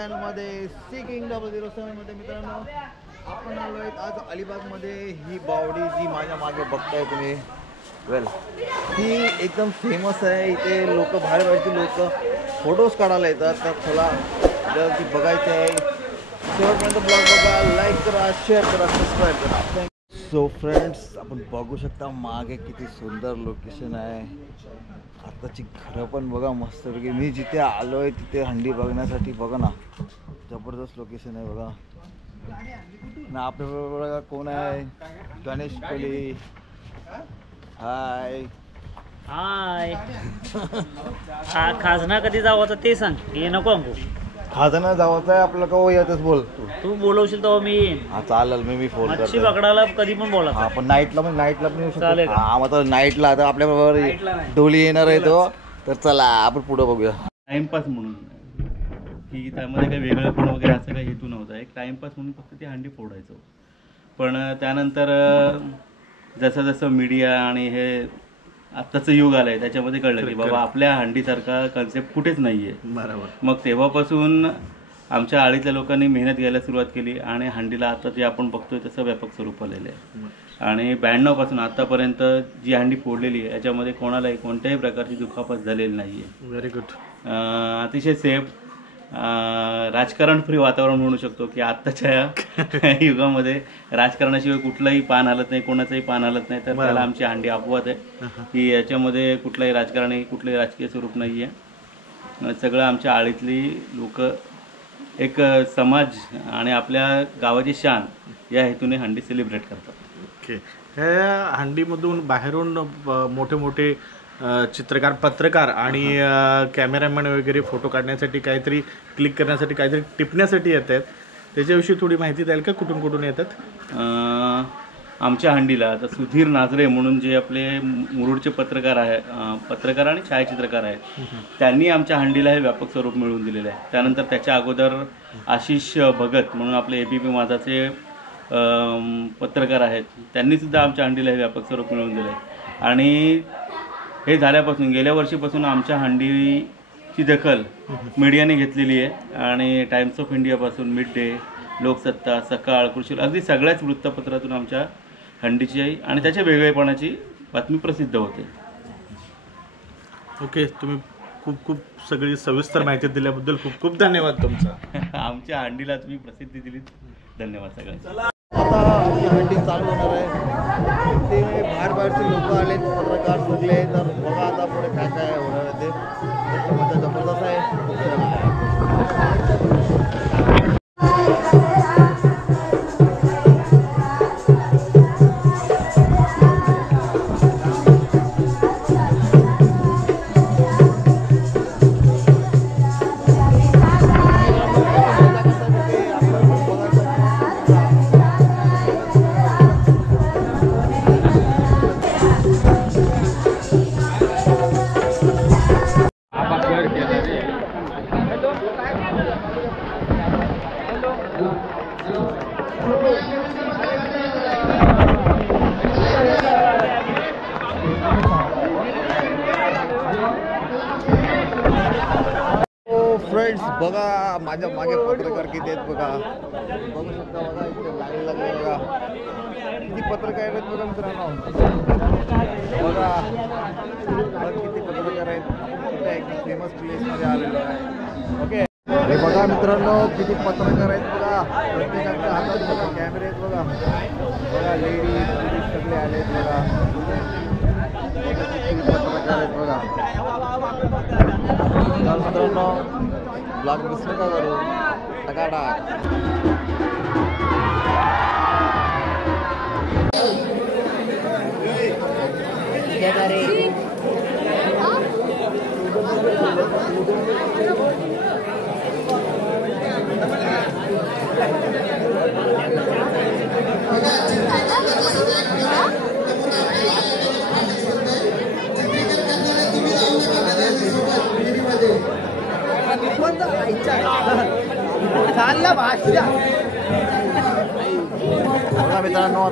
चॅनलमध्ये सिकिंग 007 मध्ये मित्रांनो आपण आलो आहेत आज अलिबागमध्ये। ही बावडी जी माझ्या मागे बघताय तुम्ही ही एकदम फेमस आहे। इथे लोक बाहेर बाहेरची लोक फोटोज काढायला येतात। तर चला जर ती बघायची आहे शेवटपर्यंत ब्लॉग बघा, लाईक करा, शेअर करा, सबस्क्राईब करा। सो फ्रेंड्स आपण बघू शकता मागे किती सुंदर लोकेशन आहे। आताची घरं पण बघा मस्तपैकी। मी जिथे आलो आहे तिथे हंडी बघण्यासाठी बघा ना, जबरदस्त लोकेशन आहे बघा ना। आपल्याबरोबर बघा कोण आहे, गणेश कोली। हाय हाय खाजना कधी जावाचा ते सांग, हे नको अंकू। खाजना जावाचा आहे आपल्याला का येतच बोल तू बोलवशील तेव्हा मी येईन। हा चालेल, मी फोन करतो। मच्छी पकडायला कधी पण बोला। हा पण नाईटला पण येऊ शकतो। हा मग नाईटला आता आपल्या बरोबर डोली येणार आहे तो। तर चला आपण पुढे बघूया। टाइमपास म्हणून की त्यामध्ये काही वेगळेपण वगैरे असं काही हेतू नव्हता। एक टाइमपास म्हणून फक्त ती हंडी फोडायचो। पण त्यानंतर जसं जसं मीडिया आणि हे आत्ताचं युग आलंय त्याच्यामध्ये कळलं की बाबा आपल्या हंडीसारखा कन्सेप्ट कुठेच नाहीये। बरोबर। मग तेव्हापासून आमच्या आळीतल्या लोकांनी मेहनत घ्यायला सुरुवात केली आणि हंडीला आता जे आपण बघतोय तसं व्यापक स्वरूप आलेलं आहे। आणि 92 पासून आतापर्यंत जी हंडी फोडलेली आहे याच्यामध्ये कोणालाही कोणत्याही प्रकारची दुखापत झालेली नाहीये। Very good. अतिशय सेफ राजकारण फ्री वातावरण म्हणू शकतो की आत्ताच्या युगामध्ये राजकारणाशिवाय कुठलंही पान हलत नाही, कोणाचंही पान हलत नाही। तर त्याला आमची हंडी अपवाद आहे की याच्यामध्ये कुठलंही राजकारण कुठलंही राजकीय स्वरूप नाही आहे। सगळं आमच्या आळीतली लोक एक समाज आणि आपल्या गावाची शान या हेतूने हंडी सेलिब्रेट करतात। ओके। ह्या हंडीमधून बाहेरून मोठे मोठे चित्रकार, पत्रकार आणि कॅमेरामॅन वगैरे फोटो काढण्यासाठी, काहीतरी क्लिक करण्यासाठी, काहीतरी टिपण्यासाठी येत आहेत। त्याच्याविषयी थोडी माहिती द्याल का, कुठून कुठून येतात? आमच्या हंडीला आता सुधीर नाझरे म्हणून जे आपले मुरुडचे पत्रकार आणि छायाचित्रकार आहेत त्यांनी आमच्या हंडीला हे व्यापक स्वरूप मिळवून दिलेलं आहे। त्यानंतर त्याच्या अगोदर आशिष भगत म्हणून आपले ABP माझाचे पत्रकार आहेत, त्यांनीसुद्धा आमच्या हंडीला हे व्यापक स्वरूप मिळवून दिलं आहे। आणि हे झाल्यापासून गेल्या वर्षीपासून आमच्या हंडीची दखल मीडियाने घेतलेली आहे। आणि टाइम्स ऑफ इंडियापासून मिड डे, लोकसत्ता, सकाळ, कृषी अगदी सगळ्याच वृत्तपत्रातून आमच्या हंडीची आणि त्याच्या वेगळेपणाची बातमी प्रसिद्ध होते। ओके, तुम्ही खूप खूप सगळी सविस्तर माहिती दिल्याबद्दल खूप खूप धन्यवाद तुमचा। आमच्या हंडीला तुम्ही प्रसिद्धी दिली, धन्यवाद सगळ्यांना। आता हंडी चालू होणार आहे। ते बाहेर बाहेरचे लोक आले, पत्रकार सगळे। तर बघा आता पुढे काय काय होणार आहे ते मजा जबरदस्त आहे। फ्रेंड्स बघा माझ्या मागे पत्रकार किती आहेत बघा, बघू शकता बघा इथे लाईन लागली बघा। किती पत्रकार आहेत बघा मित्रांनो, बघा किती पत्रकार आहेत। कुठे एक फेमस प्लेसमध्ये आलेलो आहे। ओके, हे बघा मित्रांनो किती पत्रकार आहेत बघा। प्रत्येकाच्या हातात बघा कॅमेरे आहेत बघा। बघा लेडीज सगळे आले आहेत बघा, किती पत्रकार आहेत बघा। मित्रांनो ब्लॉग मिस नका करू, टकाटक। मित्रांनो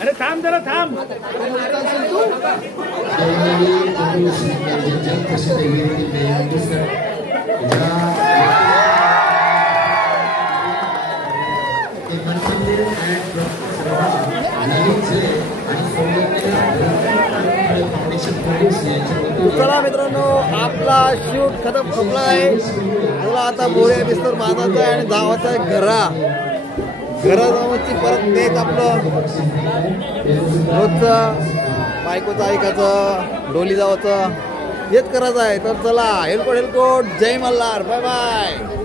अरे थांब जरा थांब. चला मित्रांनो, आपला शूट खतम संपला आहे. मला आता बोऱ्या बिस्तर बांधायचं आहे आणि जावाचं आहे घरा जावाची परत तेच आपलं रोजचं बायकोचं ऐकायचं, डोली जावाचं हेच करायचं आहे. तर चला, हेलकोट जय मल्हार, बाय बाय.